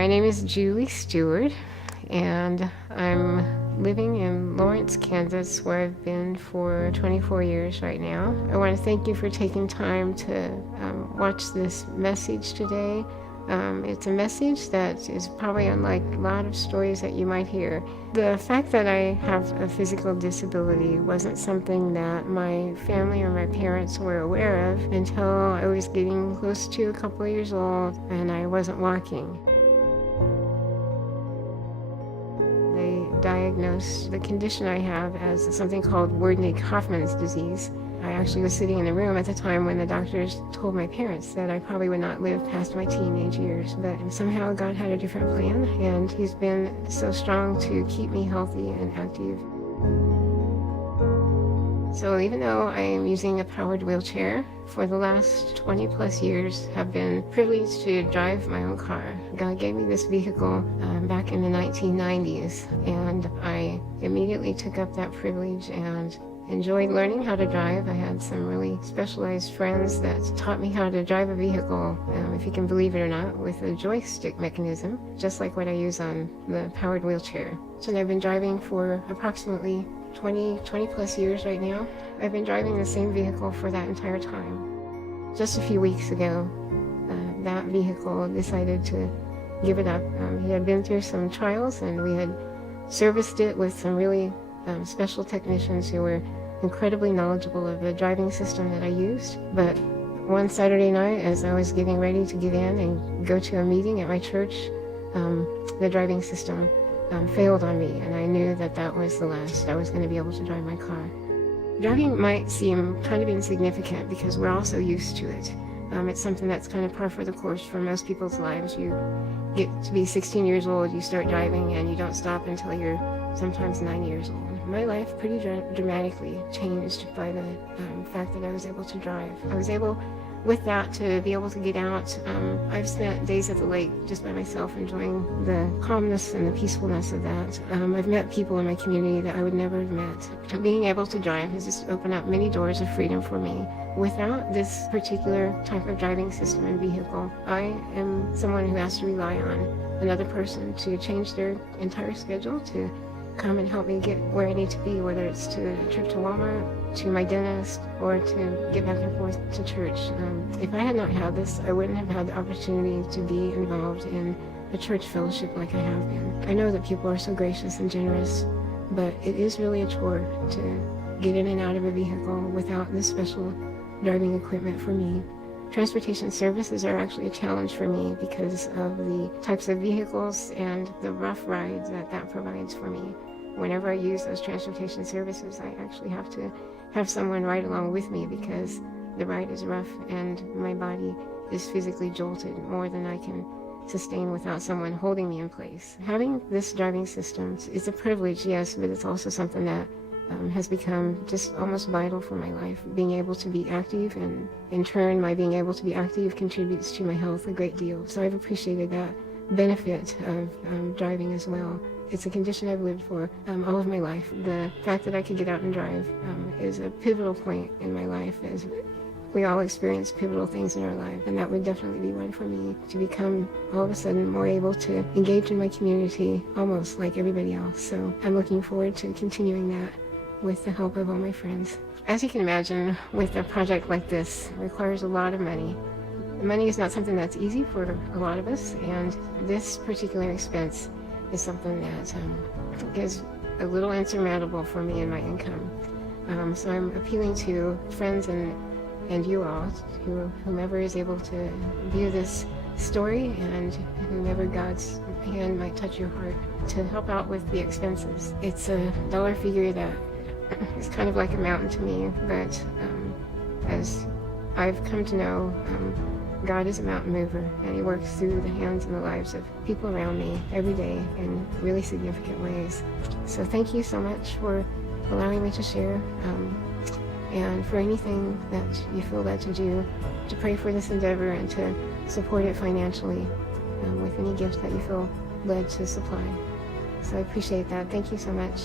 My name is Julie Stewart, and I'm living in Lawrence, Kansas, where I've been for 24 years right now. I want to thank you for taking time to watch this message today. It's a message that is probably unlike a lot of stories that you might hear. The fact that I have a physical disability wasn't something that my family or my parents were aware of until I was getting close to a couple of years old and I wasn't walking. They diagnosed the condition I have as something called Werdnig-Hoffmann's disease. I actually was sitting in the room at the time when the doctors told my parents that I probably would not live past my teenage years, but somehow God had a different plan, and He's been so strong to keep me healthy and active. So even though I am using a powered wheelchair, for the last 20 plus years have been privileged to drive my own car. God gave me this vehicle back in the 1990s, and I immediately took up that privilege and enjoyed learning how to drive. I had some really specialized friends that taught me how to drive a vehicle, if you can believe it or not, with a joystick mechanism, just like what I use on the powered wheelchair. So I've been driving for approximately 20 plus years right now. I've been driving the same vehicle for that entire time. Just a few weeks ago, that vehicle decided to give it up. He had been through some trials, and we had serviced it with some really special technicians who were incredibly knowledgeable of the driving system that I used. But one Saturday night, as I was getting ready to get in and go to a meeting at my church, the driving system failed on me, and I knew that that was the last I was going to be able to drive my car. Driving might seem kind of insignificant because we're all so used to it. It's something that's kind of par for the course for most people's lives. You get to be 16 years old, you start driving, and you don't stop until you're sometimes 9 years old. My life pretty dramatically changed by the fact that I was able to drive. I was able, with that, to be able to get out. I've spent days at the lake just by myself, enjoying the calmness and the peacefulness of that. I've met people in my community that I would never have met. Being able to drive has just opened up many doors of freedom for me. Without this particular type of driving system and vehicle, I am someone who has to rely on another person to change their entire schedule, to come and help me get where I need to be, whether it's to a trip to Walmart, to my dentist, or to get back and forth to church. If I had not had this, I wouldn't have had the opportunity to be involved in a church fellowship like I have been. I know that people are so gracious and generous, but it is really a chore to get in and out of a vehicle without this special driving equipment for me. Transportation services are actually a challenge for me because of the types of vehicles and the rough rides that provides for me. Whenever I use those transportation services, I actually have to have someone ride along with me because the ride is rough and my body is physically jolted more than I can sustain without someone holding me in place. Having this driving system is a privilege, yes, but it's also something that has become just almost vital for my life. Being able to be active, and in turn, my being able to be active contributes to my health a great deal. So I've appreciated that benefit of driving as well. It's a condition I've lived for all of my life. The fact that I could get out and drive is a pivotal point in my life, as we all experience pivotal things in our life, and that would definitely be one for me, to become all of a sudden more able to engage in my community almost like everybody else. So I'm looking forward to continuing that with the help of all my friends. As you can imagine, with a project like this, it requires a lot of money. Money is not something that's easy for a lot of us, and this particular expense is something that is a little insurmountable for me and my income. So I'm appealing to friends and you all, whomever is able to view this story, and whomever God's hand might touch your heart, to help out with the expenses. It's a dollar figure that is kind of like a mountain to me, but as I've come to know, God is a mountain mover, and He works through the hands and the lives of people around me every day in really significant ways. So thank you so much for allowing me to share, and for anything that you feel led to do, to pray for this endeavor and to support it financially with any gift that you feel led to supply. So I appreciate that. Thank you so much.